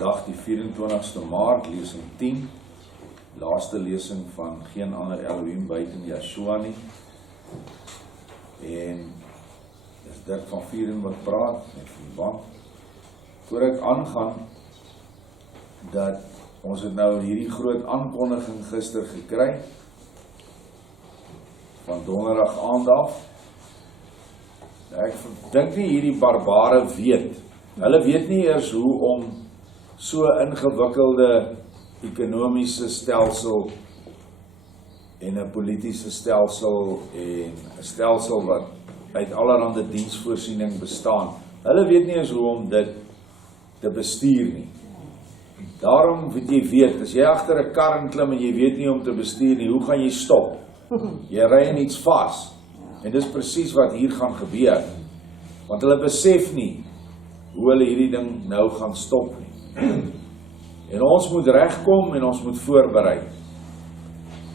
Vandag die 24ste Maart, lesing 10, laaste lesing van geen ander Elohim buiten JaHshua nie. En dis Dirk van Vieren wat praat met die band. Voor ek aangaan, dat ons het nou hierdie groot aankondiging gister gekry, van donderdag aand af. Ek dink nie hierdie barbare weet. Hulle weet nie eers hoe om so ingewikkelde ekonomiese stelsel en 'n politiese stelsel en 'n stelsel wat uit allerhande diensvoorsiening bestaan. Hulle weet nie eens hoe om dit te bestuur nie. Daarom moet jy weet, as jy agter 'n kar klim en jy weet nie om te bestuur nie, hoe gaan jy stop? Jy ry in iets vas. En dis presies wat hier gaan gebeur. Want hulle besef nie hoe hulle hierdie ding nou gaan stop nie. En ons moet regkom en ons moet voorberei.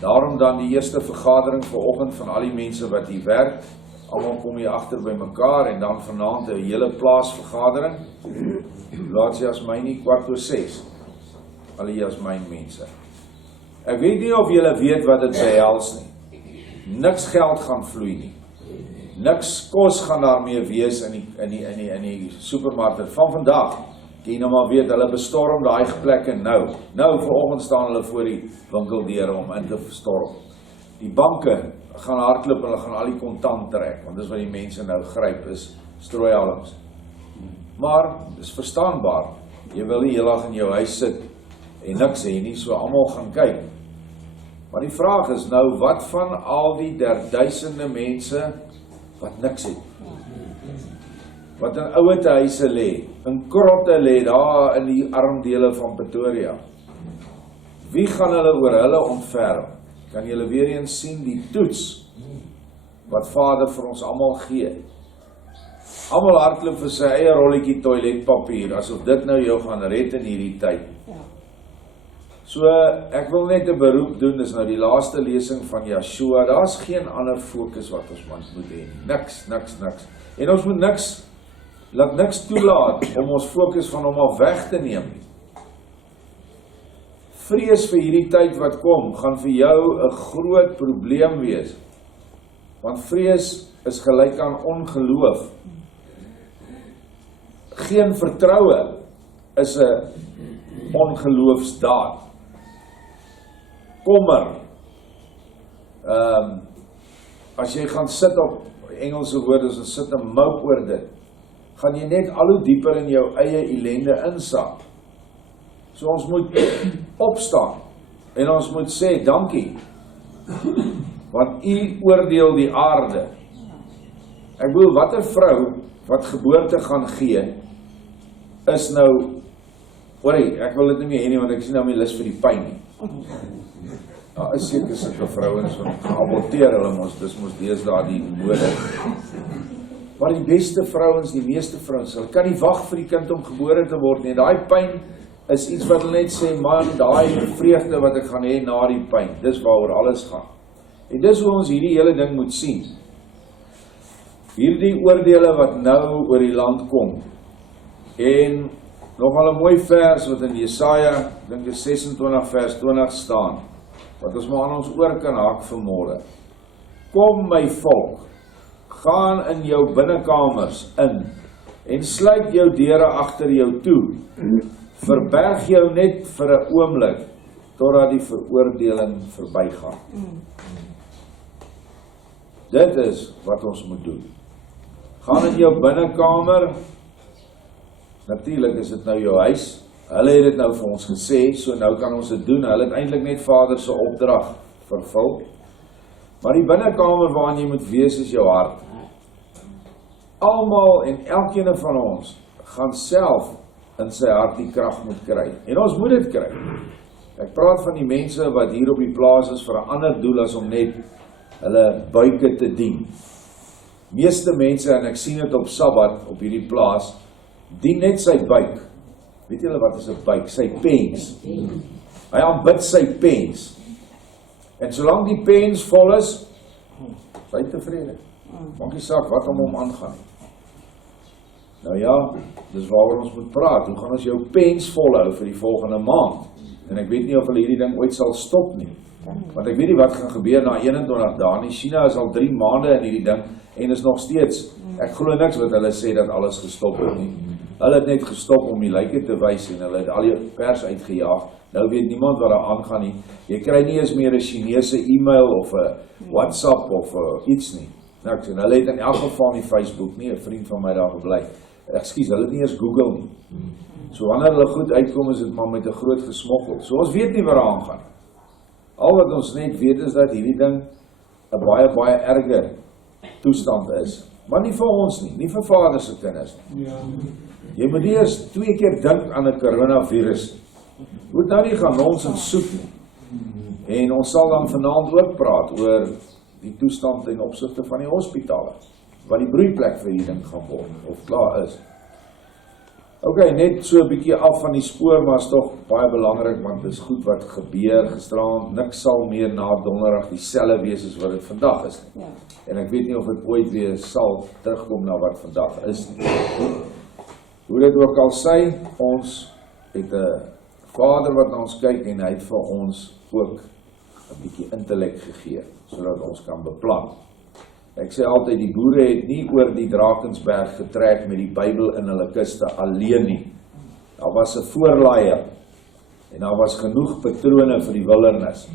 Daarom dan die eerste vergadering vanoggend van al die mense wat hier werk. Almal kom hier agter by mekaar en dan vanaand 'n hele plaasvergadering. Laat jy as my nie 5:15. Al die as my mense. Ek weet nie of julle weet wat dit behels nie. Niks geld gaan vloei nie. Niks kos gaan daarmee wees in die supermarkte. Van vandag, jy nou maar weet, hulle bestorm daai plekke nou. Nou vanoggend staan hulle voor die winkeldeure om in te storm. Die banke gaan hardloop en hulle gaan al die kontant trek, want dis wat die mense nou gryp is strooihalms. Maar dis verstaanbaar. Jy wil nie heeldag in jou huis sit en niks hê nie, so almal gaan kyk. Maar die vraag is nou, wat van al die duisende mense wat niks het? Wat in ouete huise lê, in krotte lê daar in die armdele van Pretoria. Wie gaan hulle oor hulle ontferm? Kan julle weer eens sien die toets wat Vader vir ons almal gee? Almal hardloop vir sy eie rolletjie toiletpapier, asof dit nou jou gaan red in hierdie tyd. So, ek wil net 'n beroep doen, dis nou die laaste lesing van JaHshua. Daar's geen ander fokus wat ons moet hê. Niks. En ons moet laat niks toelaat om ons fokus van hom af weg te neem. Vrees vir hierdie tyd wat kom, gaan vir jou 'n groot probleem wees. Want vrees is gelyk aan ongeloof. Geen vertroue is 'n ongeloofsdaad. Kommer. As jy gaan sit op Engelse woorde, as jy sit en mope oor dit, gaan jy net al hoe dieper in jou eie ellende insak. So ons moet opstaan en ons moet sê dankie, want u oordeel die aarde. Ek bedoel, watter vrou wat geboorte gaan gee, is nou, ek wil dit nie meer hê nie, want ek sien nou my lus vir die pyn nie. Daar is seker sulke vrouens wat geaborteer hulle dis mos deesdae die mode. Maar die beste vrouens, die meeste vrouens, hulle kan nie wag vir die kind om gebore te word nie. Daai pyn is iets wat hulle net sê, man, daai vreugde wat ek gaan hê na die pyn, dis waaroor alles gaan. En dis hoe ons hierdie hele ding moet sien. Hierdie oordeele wat nou oor die land kom. En nogal 'n mooi vers wat in Jesaja, dink dit 26 vers 20 staan, wat ons maar aan ons oor kan haak vanmôre. Kom my volk, gaan in jou binnekamers in, en sluit jou deure agter jou toe. Verberg jou net vir 'n oomblik, totdat die veroordeling verbygaan. Dit is wat ons moet doen. Gaan in jou binnekamer. Natuurlik is dit nou jou huis. Hulle het dit nou vir ons gesê, so nou kan ons dit doen. Hulle het eintlik net Vader se opdrag vervul. Maar die binnekamer waarin jy moet wees is jou hart. Almal en elkeen van ons gaan self in sy hart die krag moet kry. En ons moet dit kry. Ek praat van die mense wat hier op die plaas is vir 'n ander doel as om net hulle buike te dien. Meeste mense, en ek sien dit op Sabbat op hierdie plaas, dien net sy buik. Weet julle wat is 'n buik? Sy pens. Hy aanbid sy pens. En solank die pens vol is, hy tevrede. Maak nie saak wat hom aangaan. Nou ja, dis waaroor ons moet praat. Hoe gaan ons jou pens volhou vir die volgende maand? En ek weet nie of hulle hierdie ding ooit sal stop nie. Want ek weet nie wat gaan gebeur na 21 dae nie. China is al 3 maande in hierdie ding en is nog steeds, ek glo niks wat hulle sê dat alles gestop het nie. Hulle het net gestop om die lyke te wys en hulle het al die pers uitgejaag. Nou weet niemand wat daar aangaan nie. Jy kry nie eens meer 'n Chinese e-mail of 'n WhatsApp of iets nie. Niks. En hulle het in elk geval nie Facebook nie, 'n vriend van my daar gebly. Ekskuus, hulle het nie eens Google nie. So wanneer hulle goed uitkom is dit maar met 'n groot gesmokkel. So ons weet nie wat daar aangaan. Al wat ons net weet is dat hierdie ding 'n baie erger toestand is. Maar nie vir ons nie vir Vader se kinders nie. Jy moet eers 2 keer dink aan 'n coronavirus. Moet nou nie gaan nonsens soek nie. En ons sal dan vanaand ook praat oor die toestand ten opsigte van die hospitale, wat die broeiplek vir hierdie ding gaan word, of klaar is. Ok, net so 'n bietjie af van die spoor, maar is tog baie belangrik, want dit is goed wat gebeur gisteraand. Niks sal meer na donderdag dieselfde wees as wat dit vandag is nie. En ek weet nie of dit ooit weer sal terugkom na wat vandag is nie. Hoe dit ook al sê, ons het 'n Vader wat na ons kyk en hy het vir ons ook 'n bietjie intellek gegee, sodat ons kan beplan. Ek sê altyd, die boere het nie oor die Drakensberg getrek met die Bybel in hulle kiste alleen nie. Daar was 'n voorlaaier en daar was genoeg patrone vir die wildernis.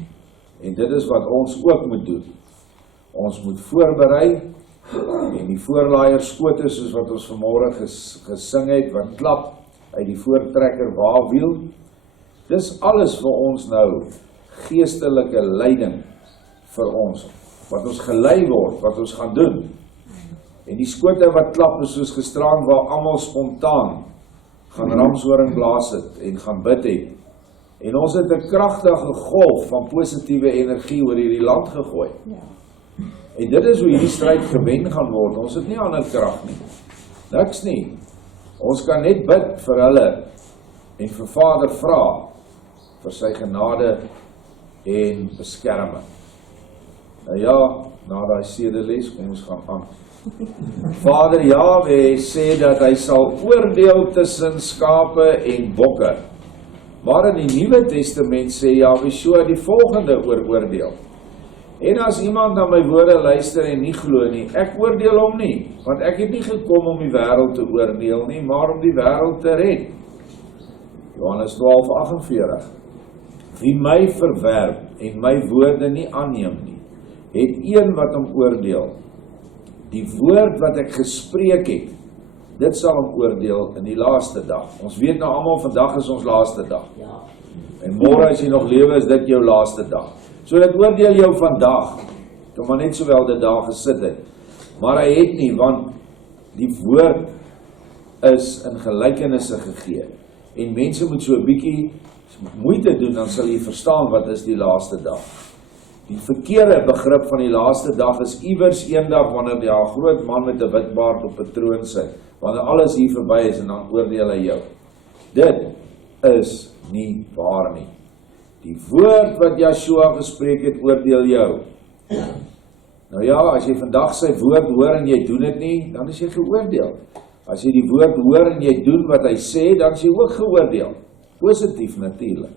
En dit is wat ons ook moet doen. Ons moet voorberei en die voorlaaier skote soos wat ons vanmôre gesing het, wat klap uit die voortrekker wawiel. Dis alles vir ons nou geestelike leiding vir ons, wat ons gelei word, wat ons gaan doen. En die skote wat klap is soos gisteraan waar almal spontaan gaan ramshoring blaas het en gaan bid het. En ons het 'n kragtige golf van positiewe energie oor hierdie land gegooi. En dit is hoe hierdie stryd gewen gaan word. Ons het nie ander krag nie. Niks nie. Ons kan net bid vir hulle en vir Vader vra vir sy genade en beskerming. Nou ja, na daai sedeles, kom ons gaan aan. Vader Jahwe sê dat hy sal oordeel tussen skape en bokke. Maar in die Nuwe Testament sê JaHshua die volgende oor oordeel. En as iemand na my woorde luister en nie glo nie, ek oordeel hom nie, want ek het nie gekom om die wêreld te oordeel nie, maar om die wêreld te red. Johannes 12:48. Wie my verwerp en my woorde nie aanneem nie, het een wat hom oordeel. Die woord wat ek gespreek het, dit sal hom oordeel in die laaste dag. Ons weet nou almal, vandag is ons laaste dag. En môre as jy nog lewe, is dit jou laaste dag. So dit oordeel jou vandag, kan maar net sowel dit daar gesit het. Maar hy het nie, want die woord is in gelykenisse gegee. En mense moet so 'n bietjie moeite doen, dan sal jy verstaan wat is die laaste dag. Die verkeerde begrip van die laaste dag is iewers eendag wanneer die groot man met 'n wit baard op 'n troon sit, wanneer alles hier verby is en dan oordeel hy jou. Dit is nie waar nie. Die woord wat JaHshua gespreek het, oordeel jou. Nou ja, as jy vandag sy woord hoor en jy doen dit nie, dan is jy geoordeel. As jy die woord hoor en jy doen wat hy sê, dan is jy ook geoordeel. Positief natuurlik.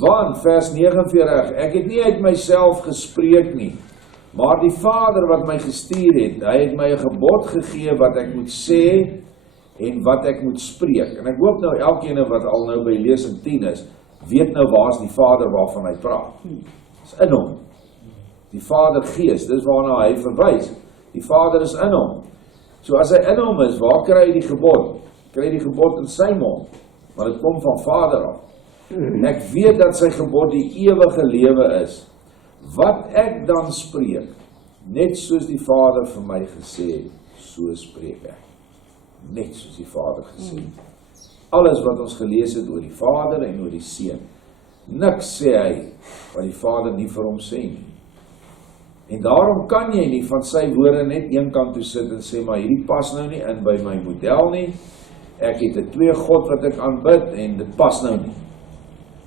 Want vers 49, ek het nie uit myself gespreek nie, maar die Vader wat my gestuur het, hy het my 'n gebod gegee wat ek moet sê en wat ek moet spreek. En ek hoop nou elkeen wat al nou by lesing 10 is, weet nou waar is die Vader waarvan hy praat. Dis in hom. Die Vader Gees, dis waarna hy verwys. Die Vader is in hom. So as hy in hom is, waar kry hy die gebod? Kry hy die gebod in sy mond, maar dit kom van Vader af. Ek weet dat sy gebod die ewige lewe is. Wat ek dan spreek, net soos die Vader vir my gesê het, so spreek ek. Net soos die Vader gesê het. Alles wat ons gelees het oor die Vader en oor die Seun, niks sê hy wat die Vader nie vir hom sê nie. En daarom kan jy nie van sy woorde net een kant toe sit en sê, maar hierdie pas nou nie in by my model nie, ek het 'n twee God wat ek aanbid en dit pas nou nie.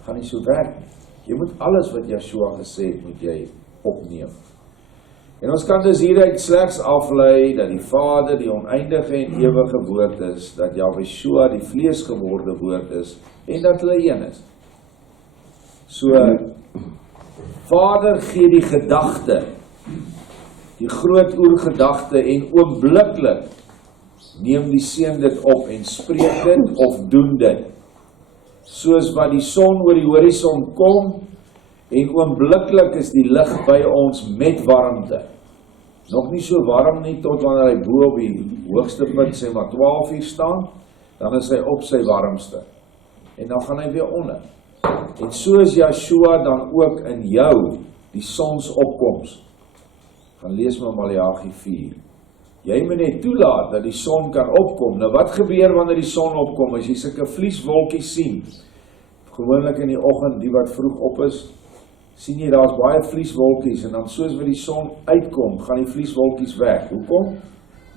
Gaan nie so werk nie. Jy moet alles wat JaHshua gesê het, moet jy opneem. En ons kan dus hieruit slegs aflei dat die Vader die oneindige en ewige woord is, dat JaHshua die vleesgeworde woord is, en dat hulle een is. So, Vader gee die gedagte, die groot oergedagte, en oombliklik neem die Seun dit op en spreek dit of doen dit. Soos wat die son oor die horison kom, en oombliklik is die lig by ons met warmte. Nog nie so warm nie tot wanneer hy bo op die hoogste punt sê maar 12 uur staan, dan is hy op sy warmste. En dan gaan hy weer onder. En so is JaHshua dan ook in jou, die sonsopkoms. Gaan lees maar Maleagi 4. Jy moet net toelaat dat die son kan opkom. Nou wat gebeur wanneer die son opkom? As jy sulke vlieswolkies sien, gewoonlik in die oggend, die wat vroeg op is, sien jy, daar's baie vlieswolkies, en dan soos wat die son uitkom, gaan die vlieswolkies weg. Hoekom?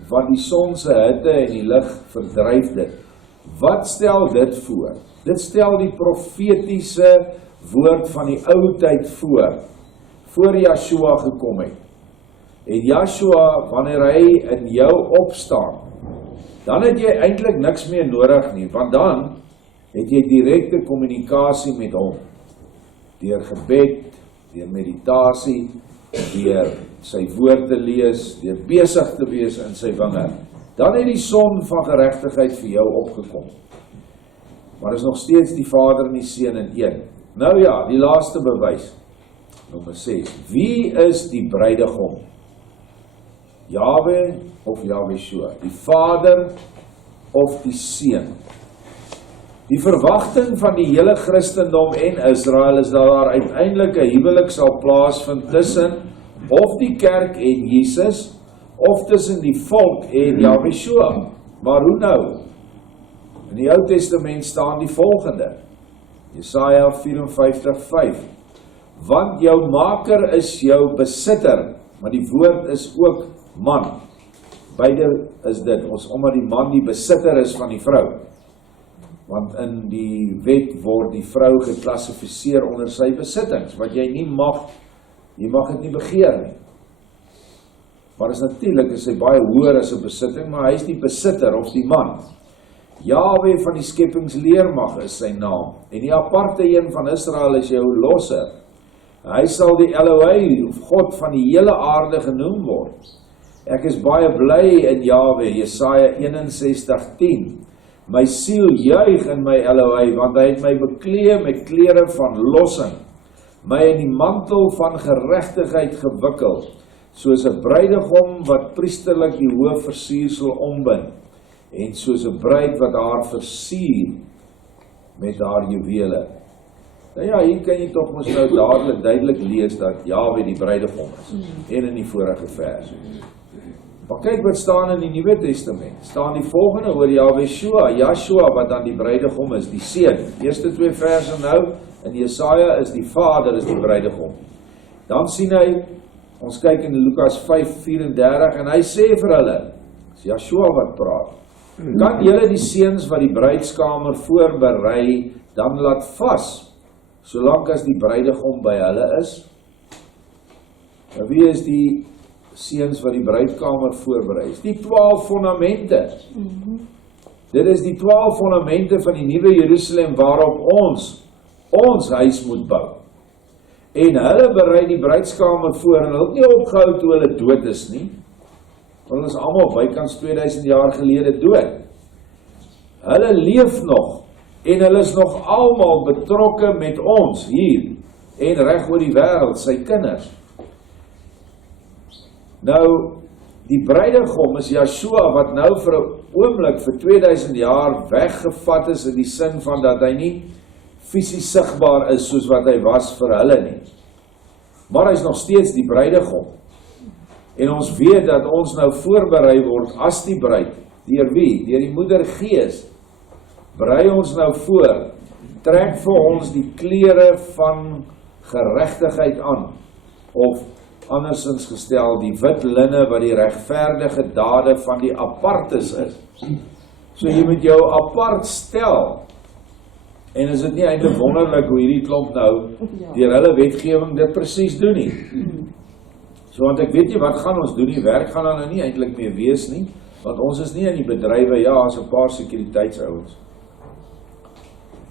Want die son se hitte en die lig verdryf dit. Wat stel dit voor? Dit stel die profetiese woord van die ou tyd voor JaHshua gekom het. En JaHshua, wanneer hy in jou opstaan, dan het jy eintlik niks meer nodig nie, want dan het jy direkte kommunikasie met hom. Deur gebed, deur meditasie, deur sy woord te lees, deur besig te wees in sy wingerd. Dan het die son van geregtigheid vir jou opgekom. Maar is nog steeds die Vader en die Seun in een. Nou ja, die laaste bewys, nommer 6. Wie is die bruidegom? Jahwe of JaHshua? Die Vader of die Seun? Die verwagting van die hele Christendom en Israel is dat daar uiteindelik 'n huwelik sal plaasvind tussen of die kerk en Jesus, of tussen die volk en JaHshua. Maar hoe nou? In die Ou Testament staan die volgende. Jesaja 54:5. Want jou maker is jou besitter, maar die woord is ook man. Beide is dit, omdat die man die besitter is van die vrou. Want in die wet word die vrou geklassifiseer onder sy besittings, wat jy mag dit nie begeer nie. Maar natuurlik is hy baie hoër as 'n besitting, maar hy is die besitter of die man. Jahwe van die skepingsleermag is sy naam, en die aparte een van Israel is jou losser. Hy sal die Elohim, of God van die hele aarde genoem word. Ek is baie bly in Jahwe, Jesaja 61:10. My siel juig in my Elohim, want hy het my beklee met klere van lossing, my in die mantel van geregtigheid gewikkel, soos 'n bruidegom wat priesterlik die hoof versiersel ombind, en soos 'n bruid wat haar versier met haar juwele. Nou ja, hier kan jy tog mos nou dadelik duidelik lees dat Jahwe die bruidegom is, en in die vorige vers. Maar kyk wat staan in die Nuwe Testament. Staan die volgende oor JaHshua wat dan die bruidegom is, die Seun. Eerste 2 verse nou, in Jesaja is die Vader is die bruidegom. Dan sien hy, ons kyk in Lukas 5:34, en hy sê vir hulle, is JaHshua wat praat, kan julle die seuns wat die bruidskamer voorberei, dan laat vas, solank as die bruidegom by hulle is? Nou wie is die seuns wat die bruidkamer voorberei? Is die 12 fondamente. Dit is die 12 fondamente van die nuwe Jerusalem waarop ons huis moet bou. En hulle berei die bruidskamer voor, en hulle het nie opgehou toe hulle dood is nie. Want hulle is almal bykans 2000 jaar gelede dood. Hulle leef nog, en hulle is nog almal betrokke met ons hier, en reg oor die wêreld, sy kinders. Nou, die bruidegom is JaHshua wat nou vir 'n oomblik vir 2000 jaar weggevat is in die sin van dat hy nie fisies sigbaar is soos wat hy was vir hulle nie. Maar hy is nog steeds die bruidegom. En ons weet dat ons nou voorberei word as die bruid. Deur wie? Deur die Moeder Gees. Berei ons nou voor. Trek vir ons die klere van geregtigheid aan. Of andersins gestel, die wit linne wat die regverdige dade van die apartes is. So jy moet jou apart stel. En is dit nie eintlik wonderlik hoe hierdie klomp nou deur hulle wetgewing dit presies doen nie? So, want ek weet nie, wat gaan ons doen, die werk gaan dan nou nie eintlik meer wees nie, want ons is nie in die bedrywe, ja, as 'n paar sekuriteitsouens,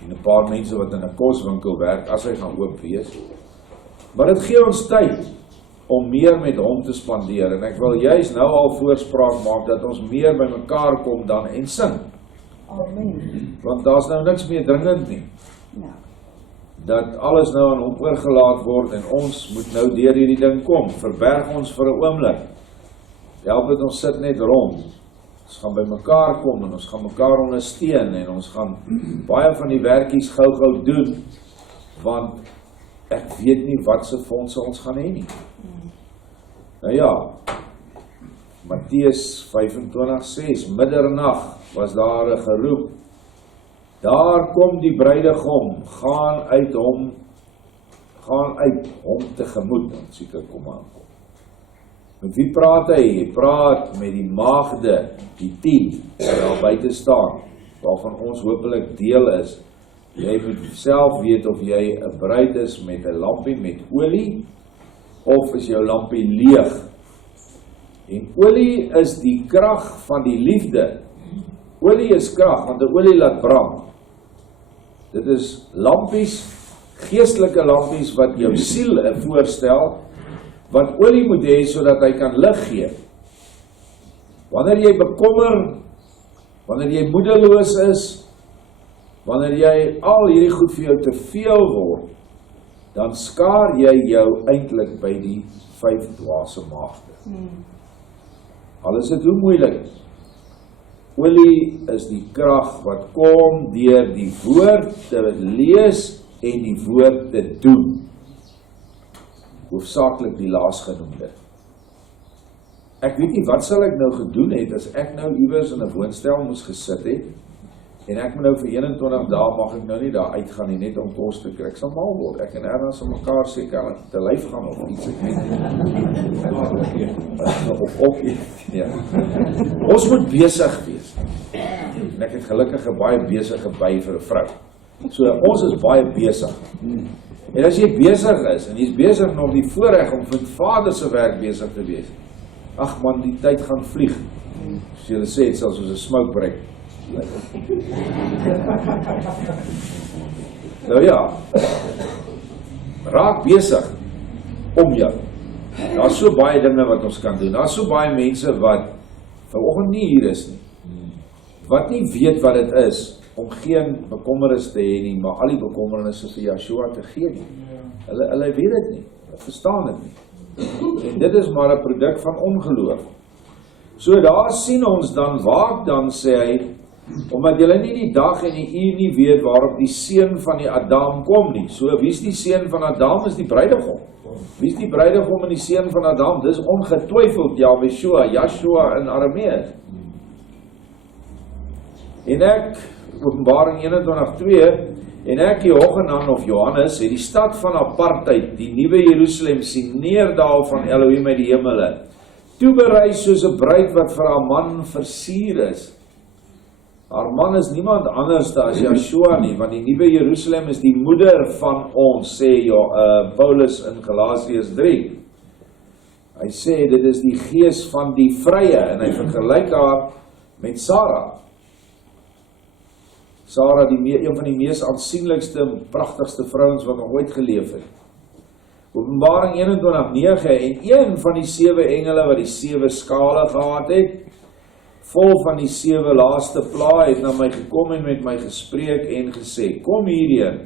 en 'n paar mense wat in 'n koswinkel werk, as hy gaan oop wees, maar dit gee ons tyd, om meer met hom te spandeer, en ek wil juist nou al voorspraak maak, dat ons meer by mekaar kom dan en sing, Amen. want daar's nou niks meer dringend nie, Ja. dat alles nou aan hom oorgelaat word, en ons moet nou deur hierdie ding kom, verberg ons vir 'n oomblik, help het ons sit net rond, ons gaan by mekaar kom, en ons gaan mekaar ondersteun, en ons gaan baie van die werkies gou doen, want ek weet nie wat se fondse ons gaan hê nie. Nou ja, Matteus 25:6, middernag was daar 'n geroep, daar kom die bruidegom, gaan uit hom tegemoet, want seker kom aankom. Met wie praat hy? Hy praat met die maagde, die 10, wat daar buite staan, waarvan ons hopelik deel is. Jy moet self weet of jy 'n bruid is met 'n lampie met olie, of is jou lampie leeg. En olie is die krag van die liefde. Olie is krag, want 'n olie laat brand. Dit is lampies, geestelike lampies wat jou siel voorstel, wat olie moet hê sodat hy kan lig gee. Wanneer jy bekommer, wanneer jy moedeloos is, wanneer jy al hierdie goed vir jou te veel word, dan skaar jy jou eintlik by die 5 dwaase maagde. Al is dit hoe moeilik. Olie is die krag wat kom deur die woord te lees en die woord te doen. Hoofsaaklik die laasgenoemde. Ek weet nie, wat sal ek nou gedoen het, as ek nou iewers in 'n woonstel moes gesit het, en ek moet nou vir 21 dae mag ek nou nie daar uitgaan nie, net om kos te kry. Ek sal mal word, ek en Erna sal mekaar seker te lyf gaan of iets, ek weet nie. Of opeet, ja. Ons moet besig wees. En ek het gelukkig 'n baie besige by vir 'n vrou. So ons is baie besig. En as jy besig is, en jy is besig nog die voorreg om met Vader se werk besig te wees, ag man, die tyd gaan vlieg. As jy sê, het selfs soos 'n smoke break. Nou ja, raak besig om jou. Daar is so baie dinge wat ons kan doen. Daar is so baie mense wat vanoggend nie hier is nie, wat nie weet wat dit is om geen bekommernis te hê nie, maar al die bekommernisse vir JaHshua te gee nie. Hulle weet dit nie, hulle verstaan dit nie. En dit is maar 'n produk van ongeloof. So daar sien ons dan, waak dan, sê hy, omdat julle nie die dag en die uur nie weet waarop die seun van die Adam kom nie. So wie is die seun van Adam? Is die bruidegom. Wie is die bruidegom en die seun van Adam? Dis ongetwyfeld JaHshua in Aramees. En ek, Openbaring 21:2, en ek Johanan of Johannes, het die stad van apartheid, die nuwe Jerusalem, sien neerdaal van Elohim uit die hemele, toeberei soos 'n bruid wat vir haar man versier is. Haar man is niemand anders as JaHshua nie, want die nuwe Jerusalem is die moeder van ons, sê Paulus in Galasiërs 3. Hy sê dit is die gees van die vrye, en hy vergelyk haar met Sarah. Sarah, een van die mees aansienlikste, pragtigste vrouens wat nog ooit geleef het. Openbaring 21:9, en een van die 7 engele wat die 7 skale gehad het, vol van die 7 laaste pla, het na my gekom en met my gespreek en gesê, kom hierheen,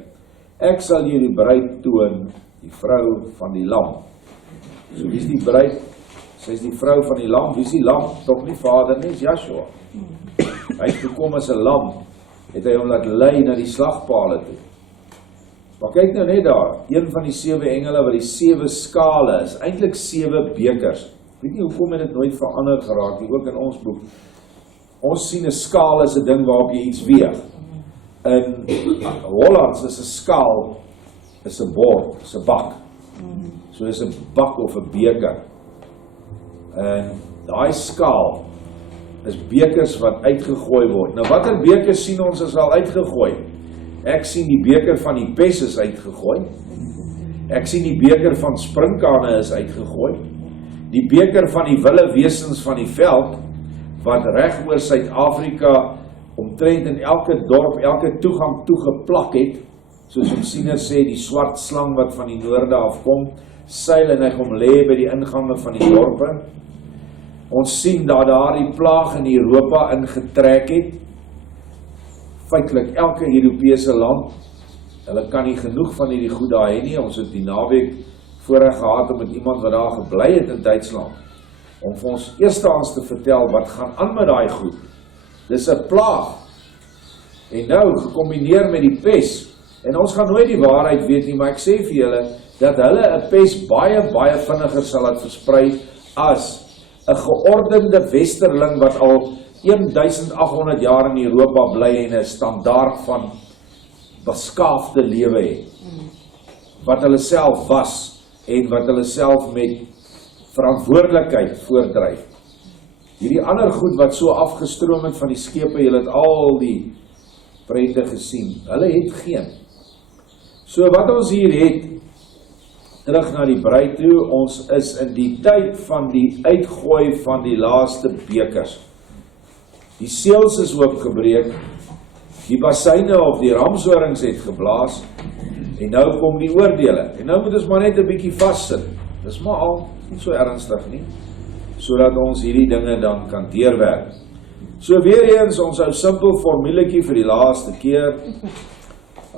ek sal jou die bruid toon, die vrou van die lam. So wie is die bruid? Sy is die vrou van die lam. Wie is die lam? Tog nie Vader nie, is JaHshua. Hy het gekom as 'n lam, het hy hom laat lei na die slagpale toe. Maar kyk nou net daar, een van die 7 engele wat die 7 skale is, eintlik 7 bekers. Weet nie hoekom het dit nooit verander geraak nie, ook in ons boek. Ons sien 'n skaal as 'n ding waarop jy iets weeg. In Hollands is 'n skaal, is 'n bord, is 'n bak. So is 'n bak of 'n beker. En daai skaal is bekers wat uitgegooi word. Nou watter bekers sien ons is al uitgegooi? Ek sien die beker van die pes is uitgegooi. Ek sien die beker van sprinkane is uitgegooi. die beker van die wilde wesens van die veld, wat reg oor Suid-Afrika omtrent in elke dorp, elke toegang toegeplak het, soos ons siener sê, die swart slang wat van die noorde afkom, seil en hy kom lê by die ingange van die dorpe. Ons sien dat daar die plaag in Europa ingetrek het, feitelik elke Europese land, hulle kan nie genoeg van hierdie goed daar hê nie. Ons het die naweek voorreg gehad om met iemand wat daar gebly het in Duitsland, om vir ons eerstehands te vertel wat gaan aan met daai goed. Dis 'n plaag. En nou gekombineer met die pes. En ons gaan nooit die waarheid weet nie, maar ek sê vir julle dat hulle 'n pes baie vinniger sal laat versprei as 'n geordende westerling wat al 1800 jaar in Europa bly en 'n standaard van beskaafde lewe het. Wat hulle self was en wat hulle self met verantwoordelikheid voordryf. Hierdie ander goed wat so afgestroom het van die skepe, julle het al die prente gesien, hulle het geen. So wat ons hier het, terug na die bruid toe, ons is in die tyd van die uitgooi van die laaste bekers. Die seels is oopgebreek, die bassyne of die ramshorings het geblaas, en nou kom die oordele. En nou moet ons maar net 'n bietjie vassit. Dis maar al, nie so ernstig nie, sodat ons hierdie dinge dan kan deurwerk. So weer eens, ons ou simpel formuletjie vir die laaste keer.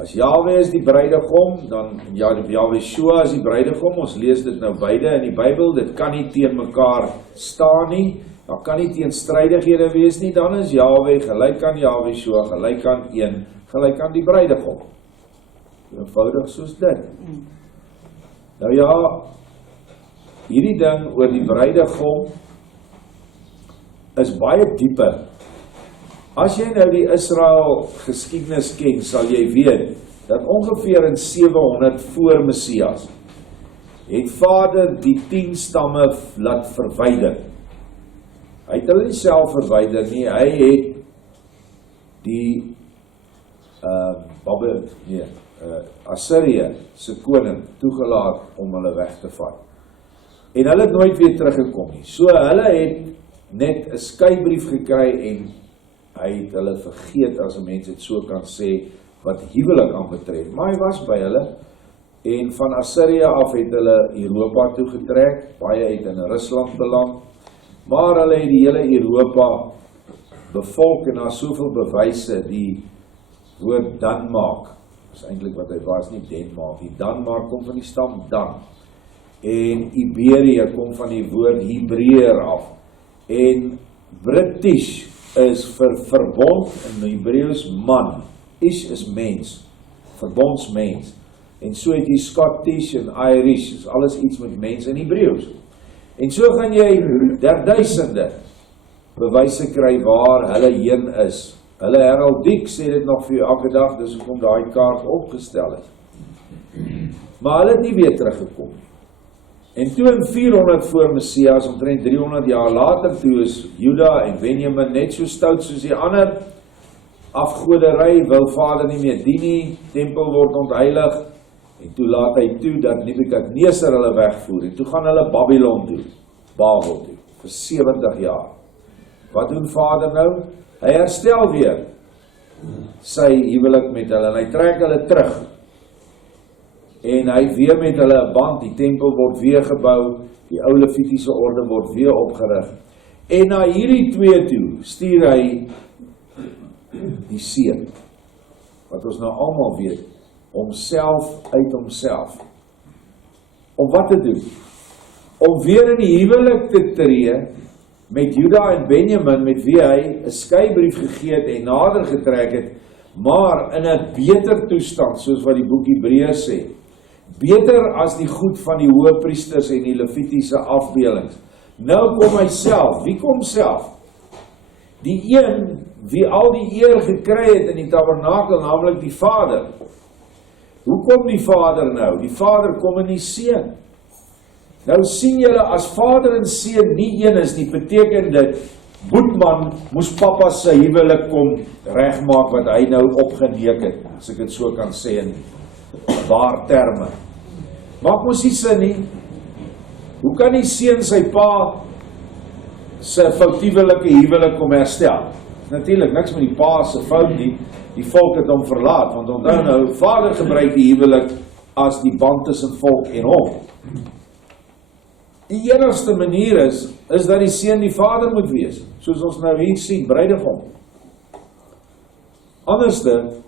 As Jahwe is die bruidegom, dan JaHshua is die bruidegom. Ons lees dit nou beide in die Bybel. Dit kan nie teen mekaar staan nie. Daar kan nie teenstrydighede wees nie. Dan is Jahwe gelyk aan JaHshua, gelyk aan een, gelyk aan die bruidegom. Eenvoudig soos dit. Nou ja, hierdie ding oor die bruidegom is baie dieper. As jy nou die Israel geskiedenis ken, sal jy weet dat ongeveer in 700 voor Messias het Vader die 10 stamme laat verwyder. Hy het hulle nie self verwyder nie, hy het die Assirië se koning toegelaat om hulle weg te vat. En hulle het nooit weer teruggekom nie. So hulle het net 'n skeybrief gekry en hy het hulle vergeet, as 'n mens dit so kan sê, wat huwelik aanbetref. Maar hy was by hulle, en van Assirië af het hulle Europa toegetrek, baie het in Rusland beland, maar hulle het die hele Europa bevolk, en daar soveel bewyse, die woord Danmark, is eintlik wat hy was, nie Denmark, die Danmark kom van die stam Dan, en Iberië kom van die woord Hebreër af, en British is vir verbond, in Hebreëus man, Ish is mens, verbondsmens, en so het jy Scottish en Irish, is alles iets met mense in Hebreëus, en so gaan jy derduisende bewyse kry waar hulle heen is. Hulle heraldiek sê dit nog vir jou elke dag, dis hoekom daai kaart opgestel is. Maar hulle het nie weer teruggekom. En toe in 400 voor Messias, omtrent 300 jaar later, toe is Juda en Benjamin net so stout soos die ander, afgoderry, wil Vader nie meer dien nie, tempel word ontheilig, en toe laat hy toe dat Nebukadneser hulle wegvoer, en toe gaan hulle Babylon toe, Babel toe, vir 70 jaar. Wat doen Vader nou? Hy herstel weer sy huwelik met hulle, en hy trek hulle terug, en hy weer met hulle 'n band, die tempel word weer gebou, die ou Levitiese orde word weer opgerig, en na hierdie twee toe, stuur hy die seun, wat ons nou almal weet, homself uit homself, om wat te doen? Om weer in die huwelik te tree, met Juda en Benjamin, met wie hy 'n skeybrief gegee het en nader getrek het, maar in 'n beter toestand, soos wat die boek Hebreërs sê. Beter as die goed van die hoëpriesters en die Levitiese afbeeldings. Nou kom hy self. Wie kom self? Die een wie al die eer gekry het in die tabernakel, naamlik die Vader. Hoe kom die Vader nou? Die Vader kom in die Seun. Nou sien julle, as Vader en Seun nie een is nie, beteken dit, Boetman moes papa sy huwelik kom regmaak wat hy nou opgeneek het, as ek dit so kan sê in waar terme. Maak mos nie sin nie. Hoe kan die seun sy pa se foutievelike huwelik kom herstel? Natuurlik niks met die pa se fout nie, die volk het hom verlaat, want onthou nou, vader gebruik die huwelik as die band tussen volk en hom. Die enigste manier is dat die seun die vader moet wees, soos ons nou hier sien, bruidegom. Anderste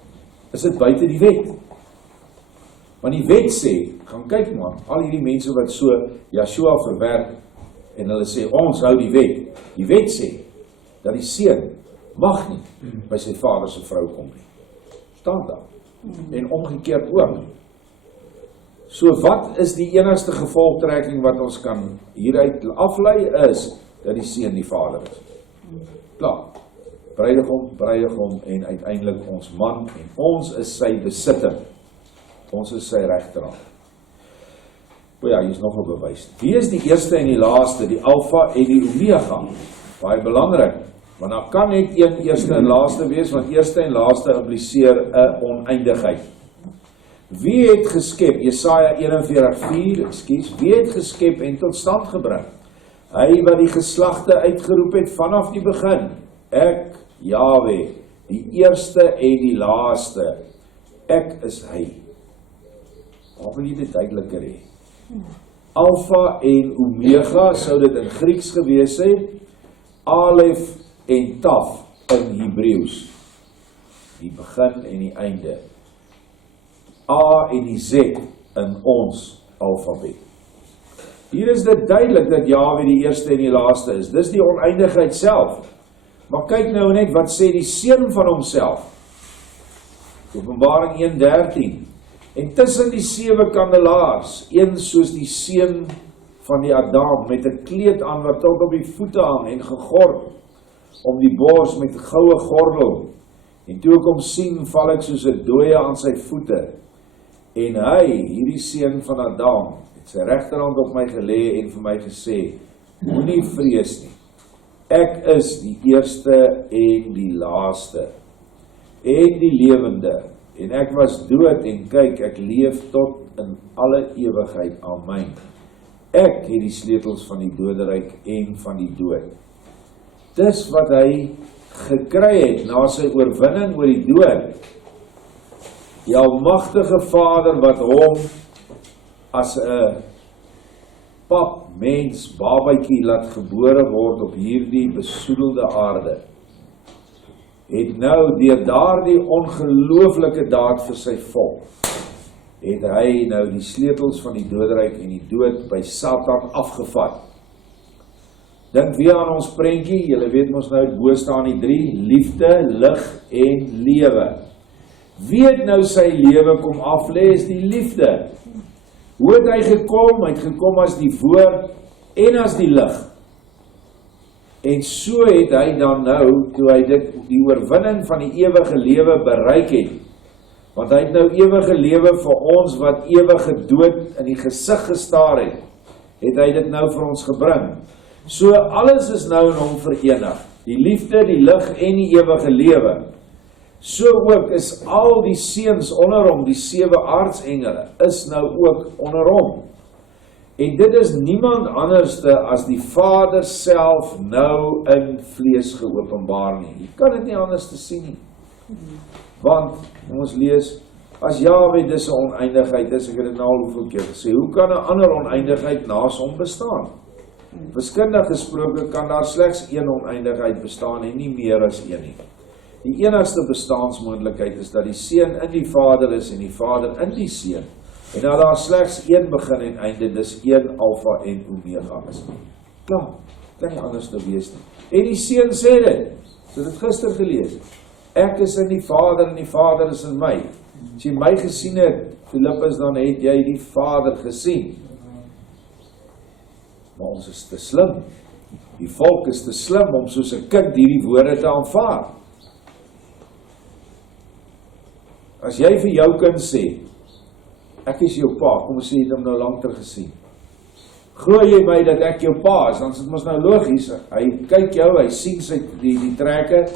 is dit buite die wet. Want die wet sê, gaan kyk man, al hierdie mense wat so JaHshua verwerk, en hulle sê, ons hou die wet. Die wet sê, dat die seun mag nie by sy vader se vrou kom nie. Staan daar. En omgekeerd ook. So wat is die enigste gevolgtrekking wat ons kan hieruit aflei is, dat die seun die vader is. Klaar. Bruidegom en uiteindelik ons man en ons is sy besitting. Ons is sy regterhand. O ja, hier is nog 'n bewys. Wie is die eerste en die laaste, die alfa en die omega? Baie belangrik, want daar kan net een eerste en laaste wees, want eerste en laaste impliseer 'n oneindigheid. Wie het geskep, Jesaja 41:4, wie het geskep en tot stand gebring? Hy wat die geslagte uitgeroep het vanaf die begin. Ek, Jahwe, die eerste en die laaste. Ek is hy. Waar wil jy dit duideliker hê? Alfa en Omega sou dit in Grieks gewees het, Alef en Taf in Hebreëus. Die begin en die einde. A en die Z in ons alfabet. Hier is dit duidelik dat Jahwe die eerste en die laaste is. Dis die oneindigheid self. Maar kyk nou net wat sê die seun van homself. Openbaring 1:13. En tussen die 7 kandelaars, een soos die seun van die Adam, met 'n kleed aan wat tot op die voete hang en gegord om die bors met goue gordel. En toe ek hom sien, val ek soos 'n dooie aan sy voete. En hy, hierdie seun van Adam, het sy regterhand op my gelê en vir my gesê, moenie vrees nie. Ek is die eerste en die laaste en die lewende. En ek was dood en kyk, ek leef tot in alle ewigheid. Amen. Ek het die sleutels van die doderyk en van die dood. Dis wat hy gekry het na sy oorwinning oor die dood. Die almagtige Vader wat hom as 'n pap mens babatjie laat gebore word op hierdie besoedelde aarde, het nou deur daardie ongelooflike daad vir sy volk, het hy nou die sleutels van die doderyk en die dood by Satan afgevat. Dink weer aan ons prentjie, julle weet mos nou bo staan die 3, liefde, lig en lewe. Wie het nou sy lewe kom aflê is die liefde. Hoe het hy gekom? Hy het gekom as die woord en as die lig. En so het hy dan nou, toe hy die oorwinning van die ewige lewe bereik het, want hy het nou ewige lewe vir ons wat ewige dood in die gesig gestaar het hy dit nou vir ons gebring. So alles is nou in hom verenig, die liefde, die lig en die ewige lewe. So ook is al die seuns onder hom, die 7 aartsengele, is nou ook onder hom. En dit is niemand anderste as die Vader self nou in vlees geopenbaar nie. Jy kan dit nie anders te sien nie. Want, ons lees, as Jahwe dis 'n oneindigheid is, ek het dit nou al hoeveel keer gesê, hoe kan 'n ander oneindigheid naas hom bestaan? Wiskundig gesproke kan daar slegs een oneindigheid bestaan en nie meer as een nie. Die enigste bestaansmoontlikheid is dat die seun in die Vader is en die Vader in die seun. En dat daar slegs een begin en einde, dis een alfa en omega is. Klaar, kan nie anders te wees nie. En die seun sê dit, so dit gister gelees, ek is in die Vader en die Vader is in my. As jy my gesien het, Philippus, dan het jy die Vader gesien. Maar ons is te slim. Die volk is te slim om soos 'n kind hierdie woorde te aanvaar. As jy vir jou kind sê, ek is jou pa, kom ons sê, jy het hom nou lang ter gesien. Glo jy my dat ek jou pa is, dan is dit mos nou logies. Hy kyk jou, hy sien sy die trekke,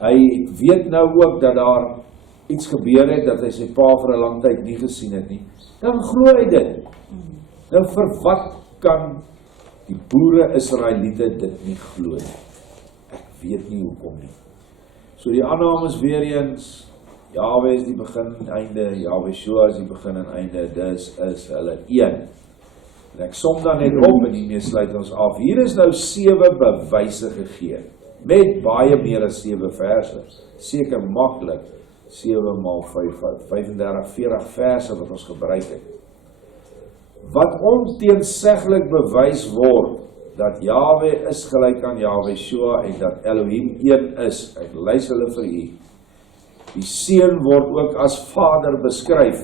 hy weet nou ook dat daar iets gebeur het, dat hy sy pa vir 'n lang tyd nie gesien het nie. Dan glo hy dit. Nou vir wat kan die boere Israeliete dit nie glo nie. Ek weet nie hoekom nie. So die aanname is weer eens, Jahwe is die begin en einde, JaHshua is die begin en einde, dis is hulle een. En ek som dan net op en hiermee sluit ons af. Hier is nou 7 bewyse gegee, met baie meer as 7 verse, seker maklik 7 maal 5, 35, 40 verse wat ons gebruik het. Wat onteenseglik bewys word, dat Jahwe is gelyk aan JaHshua en dat Elohim een is. Ek lys hulle vir u. Die Seun word ook as Vader beskryf.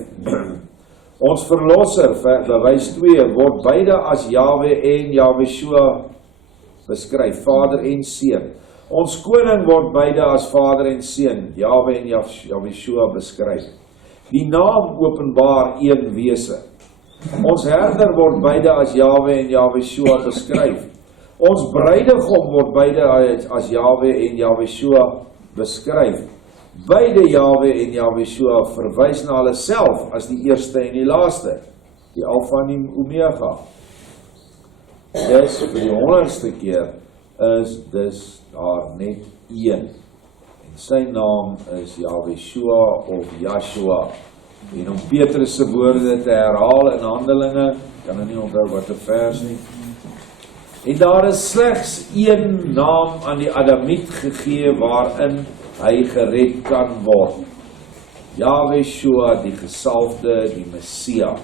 Ons Verlosser, bewys 2, word beide as Jahwe en JaHshua beskryf, Vader en Seun. Ons Koning word beide as Vader en Seun, Jahwe en JaHshua beskryf. Die naam openbaar een wese. Ons Herder word beide as Jahwe en JaHshua beskryf. Ons Bruidegom word beide as Jahwe en JaHshua beskryf. Beide Jahwe en JaHshua verwys na hulle self as die eerste en die laaste, die Alpha en die Omega. Dis vir die 100ste keer is dus daar net een. En sy naam is JaHshua of JaHshua. En om Petrus se woorde te herhaal in Handelinge, kan nou nie onthou wat 'n vers nie. En daar is slegs een naam aan die Adamiet gegee waarin hy gered kan word. JaHshua, die gesalfde, die Messia.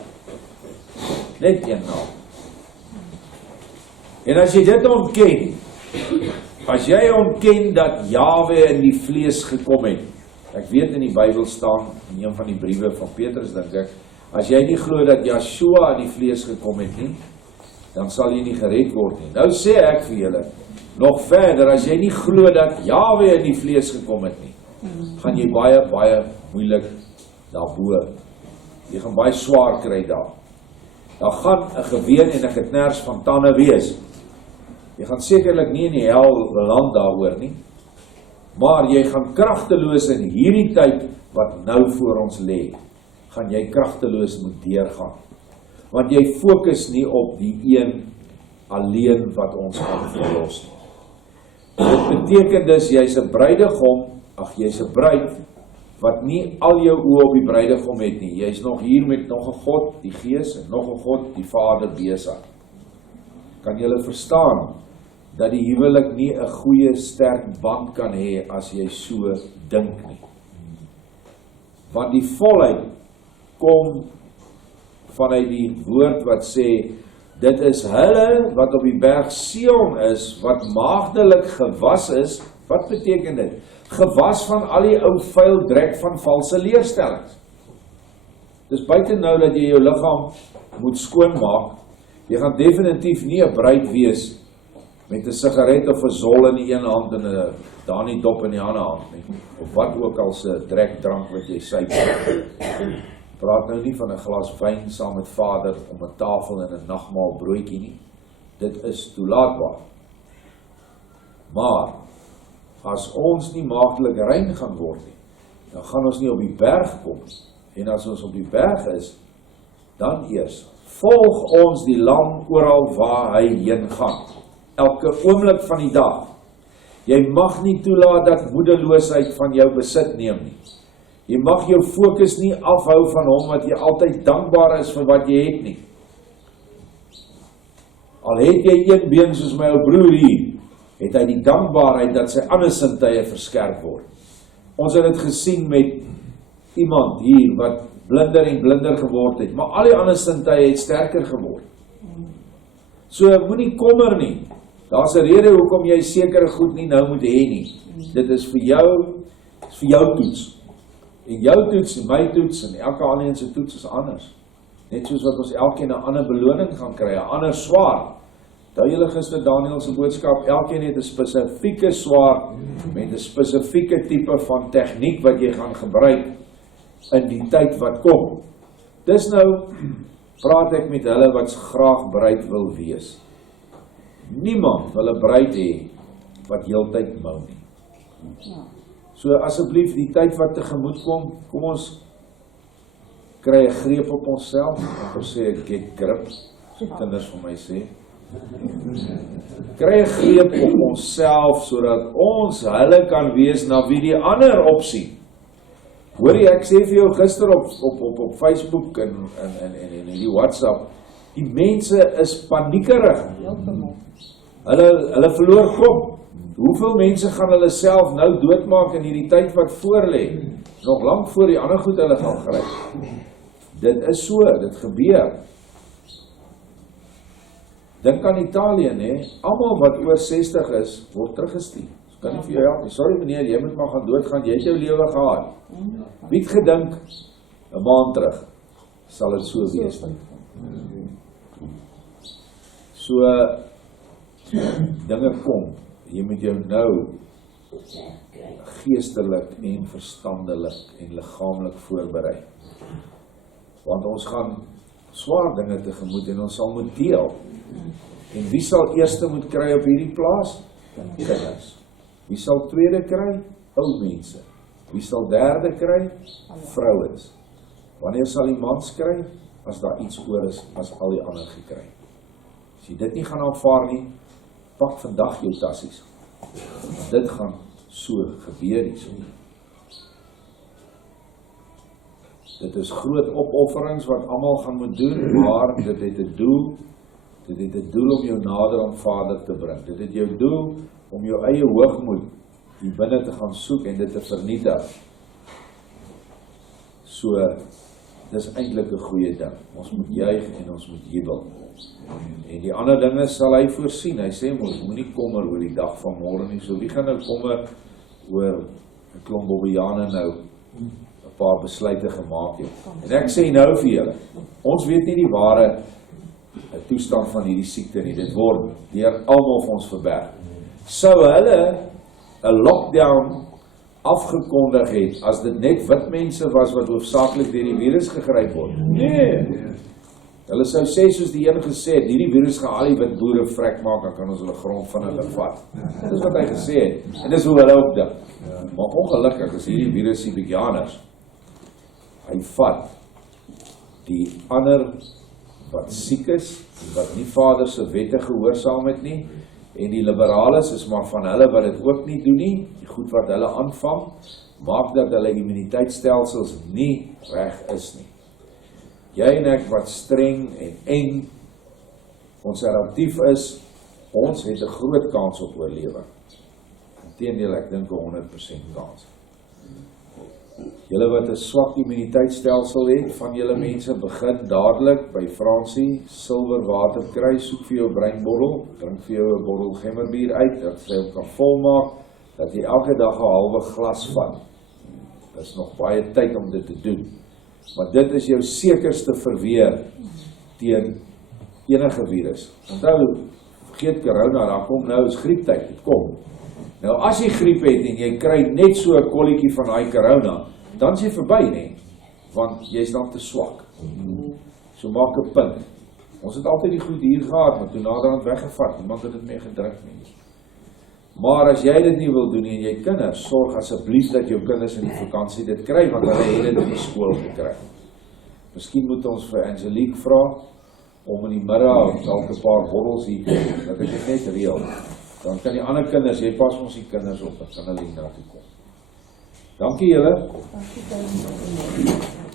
Net een naam. En as jy dit ontken, as jy ontken dat Jahwe in die vlees gekom het, ek weet in die Bybel staan, in een van die briewe van Petrus, dink ek, as jy nie glo dat JaHshua in die vlees gekom het nie, dan sal jy nie gered word nie. Nou sê ek vir julle, nog verder, as jy nie glo dat Jahwe in die vlees gekom het nie, gaan jy baie, baie moeilik daarbo. Jy gaan baie swaar kry daar. Daar gaan 'n geween en 'n geknars van tande wees. Jy gaan sekerlik nie in die hel beland daaroor nie, maar jy gaan kragteloos in hierdie tyd wat nou voor ons lê, gaan jy kragteloos moet deurgaan. Want jy fokus nie op die een alleen wat ons kan verlos nie. Dit beteken dus, jy's 'n bruidegom, jy's 'n bruid, wat nie al jou oë op die bruidegom het nie. Jy's nog hier met nog 'n God, die Gees, en nog 'n God, die Vader besig. Kan julle verstaan, dat die huwelik nie 'n goeie, sterk band kan hê as jy so dink nie. Want die volheid kom vanuit die woord wat sê, dit is hulle wat op die berg Sion is, wat maagdelik gewas is. Wat beteken dit? Gewas van al die ou vuil drek van valse leerstellings. Dis buiten nou dat jy jou liggaam moet skoonmaak. Jy gaan definitief nie 'n bruid wees met 'n sigaret of 'n zol in die een hand en 'n Dani dop in die ander hand nie. Of wat ook al se drank wat jy suip. Praat nou nie van 'n glas wyn saam met Vader om 'n tafel en 'n nagmaal broodjie nie. Dit is toelaatbaar. Maar as ons nie maagdelik rein gaan word nie, dan gaan ons nie op die berg kom. En as ons op die berg is, dan eers volg ons die lam oral waar hy heen gaan. Elke oomblik van die dag. Jy mag nie toelaat dat moedeloosheid van jou besit neem nie. Jy mag jou fokus nie afhou van hom wat jy altyd dankbaar is vir wat jy het nie. Al het jy een been soos my ou broer hier, het hy die dankbaarheid dat sy ander sintuie verskerp word. Ons het dit gesien met iemand hier wat blinder en blinder geword het, maar al die ander sintuie het sterker geword. So moenie kommer nie. Daar's 'n rede hoekom jy sekere goed nie nou moet hê nie. Dit is vir jou toets. En jou toets en my toets en elke ander se toets is anders. Net soos wat ons elkeen 'n ander beloning gaan kry, 'n ander swaard. Onthou julle gister Daniel se boodskap, elkeen het 'n spesifieke swaard met 'n spesifieke tipe van tegniek wat jy gaan gebruik in die tyd wat kom. Dis nou praat ek met hulle wat graag bruid wil wees. Niemand wil 'n bruid hê wat heeltyd mou nie. So asseblief die tyd wat tegemoet kom ons kry 'n greep op onsself, en sê get grip, so kinders van my sê, Kry 'n greep op onsself, sodat ons hulle kan wees na wie die ander opsien. Hoor jy, ek sê vir jou gister op Facebook en die WhatsApp, die mense is paniekerig. Hulle verloor kop. Hoeveel mense gaan hulle self nou doodmaak in hierdie tyd wat voor lê? Nog lank voor die ander goed hulle gaan gryp. Dit is so, dit gebeur. Dink aan Italië, né? Almal wat oor 60 is, word teruggestuur. Kan nie vir jou help nie. Sorry meneer, jy moet maar gaan doodgaan, jy het jou lewe gehad. Wie het gedink, 'n maand terug, sal dit so wees nie. So, dinge kom, jy moet jou nou geestelik en verstandelik en liggaamlik voorberei. Want ons gaan swaar dinge tegemoet en ons sal moet deel. En wie sal eerste moet kry op hierdie plaas? Kinders. Wie sal tweede kry? Ou mense. Wie sal derde kry? Vrouens. Wanneer sal die mans kry? As daar iets oor is, as al die ander gekry. As jy dit nie gaan aanvaar nie, pak vandag jou tassies. Dit gaan so gebeur hierso. Dit is groot opofferings wat almal gaan moet doen, maar dit het 'n doel. Dit het 'n doel om jou nader aan Vader te bring. Dit het jou doel om jou eie hoogmoed hier binne te gaan soek en dit te vernietig. So, dis eintlik 'n goeie ding. Ons moet juig en ons moet jubel. En die ander dinge sal hy voorsien. Hy sê moenie kommer oor die dag van môre nie. So wie gaan nou kommer oor 'n klomp bobbejane nou 'n paar besluite gemaak het. En ek sê nou vir julle, ons weet nie die ware toestand van hierdie siekte nie. Dit word deur almal vir ons verberg. Sou hulle 'n lockdown afgekondig het as dit net wit mense was wat hoofsaaklik deur die virus gegryp word? Nee. Hulle sou sê soos die een gesê het, hierdie virus gaan al die wit boere vrek maak, dan kan ons hulle grond van hulle vat. Dit is wat hy gesê het. En dis hoe hulle ook dink. Maar ongelukkig is hierdie virus die veganers. Hy vat die ander wat siek is, wat nie Vader se wette gehoorsaam het nie, en die liberales is maar van hulle wat dit ook nie doen nie, die goed wat hulle aanvang, maak dat hulle immuniteitstelsels nie reg is nie. Jy en ek wat streng en eng, konservatief is, ons het 'n groot kans op oorlewing. Inteendeel, ek dink 'n 100% kans. Julle wat 'n swak immuniteitstelsel het, van julle mense, begin dadelik by Fransie, silwer water kry, soek vir jou breinbottel, drink vir jou 'n bottel gemmerbier uit, dat jy hom kan volmaak, dat jy elke dag 'n halwe glas vat. Dit is nog baie tyd om dit te doen. Maar dit is jou sekerste verweer teen enige virus. Onthou, vergeet corona, daar kom nou is grieptyd, dit kom. Nou as jy griep het en jy kry net so 'n kolletjie van daai corona, dan is jy verby, nee, want jy is dan te swak. So maak 'n punt. Ons het altyd die goed hier gehad, maar toe naderhand weggevat, niemand het dit meer gedrink nie. Maar as jy dit nie wil doen en jy kinders, sorg asseblief dat jou kinders in die vakansie dit kry, want hulle het dit in die skool gekry. Miskien moet ons vir Angelique vra om in die middag dalk 'n paar bottels hier, dat ek dit net reël. Dan kan die ander kinders, jy pas ons die kinders op, dan kan hulle hier na toe kom. Dankie julle.